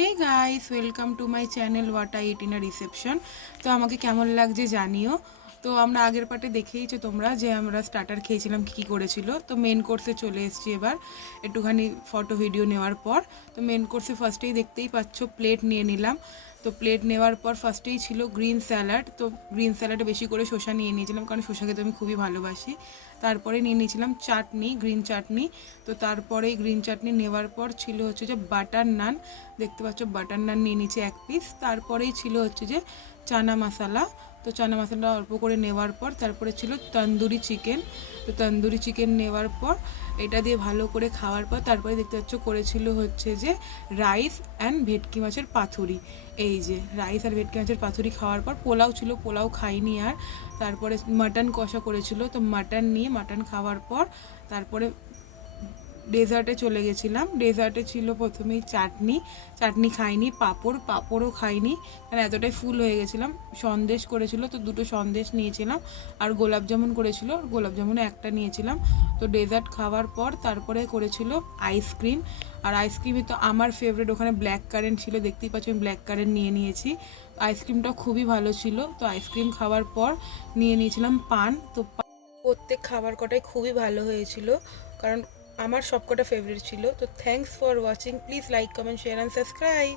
Hey guys, welcome to my channel what I eat in a reception. তো আমাকে কেমন লাগছে জানিও। তো আমরা আগের পার্টে দেখেইছো তোমরা যে আমরা স্টার্টার খেয়েছিলাম, কী কী করেছিল। তো মেন কোর্সে চলে এসেছি এবার একটুখানি ফটো ভিডিও নেওয়ার পর। তো মেন কোর্সে ফার্স্টেই দেখতেই পাচ্ছ প্লেট নিয়ে নিলাম। তো প্লেট নেওয়ার পর ফার্স্টেই ছিল গ্রিন স্যালাড। তো গ্রিন স্যালাডে বেশি করে শসা নিয়ে নিয়েছিলাম, কারণ শসা খেতে আমি খুবই ভালোবাসি। তারপরে নিয়ে নিয়েছিলাম চাটনি, গ্রিন চাটনি। তো তারপরে গ্রিন চাটনি নেওয়ার পর ছিল হচ্ছে যে বাটার নান। দেখতে পাচ্ছ বাটার নান নিয়ে নিচে এক পিস। তারপরেই ছিল হচ্ছে যে চানা মশলা। তো চানা মশলা অল্প করে নেওয়ার পর তারপরে ছিল তন্দুরি চিকেন। তো তন্দুরি চিকেন নেওয়ার পর এটা দিয়ে ভালো করে খাওয়ার পর তারপরে দেখতে পাচ্ছ করেছিল হচ্ছে যে রাইস অ্যান্ড ভেটকি মাছের পাতুরি। এই যে রাইস আর ভেটকি মাছের পাতুরি খাওয়ার পর পোলাও ছিল, পোলাও খাইনি আর। তারপরে মাটন কষা করেছিল, তো মাটন নিয়ে মাটন খাওয়ার পর তারপরে ডেজার্টে চলে গেছিলাম। ডেজার্টে ছিল প্রথমেই চাটনি, চাটনি খাইনি। পাঁপড়ও খাইনি, কারণ এতটাই ফুল হয়ে গেছিলাম। সন্দেশ করেছিল, তো দুটো সন্দেশ নিয়েছিলাম। আর গোলাপ জামুন করেছিল, গোলাপ জামুনে একটা নিয়েছিলাম। তো ডেজার্ট খাওয়ার পর তারপরে করেছিল আইসক্রিম। আর আইসক্রিমে তো আমার ফেভারিট ওখানে ব্ল্যাক কারেন্ট ছিল, দেখতেই পাচ্ছি আমি ব্ল্যাক কারেন্ট নিয়ে নিয়েছি। আইসক্রিমটা খুবই ভালো ছিল। তো আইসক্রিম খাওয়ার পর নিয়ে নিয়েছিলাম পান। তো প্রত্যেক খাবার কটাই খুবই ভালো হয়েছিল, কারণ আমার সবকটা ফেভারিট ছিল। তো thanks for watching, please like, comment, share and subscribe.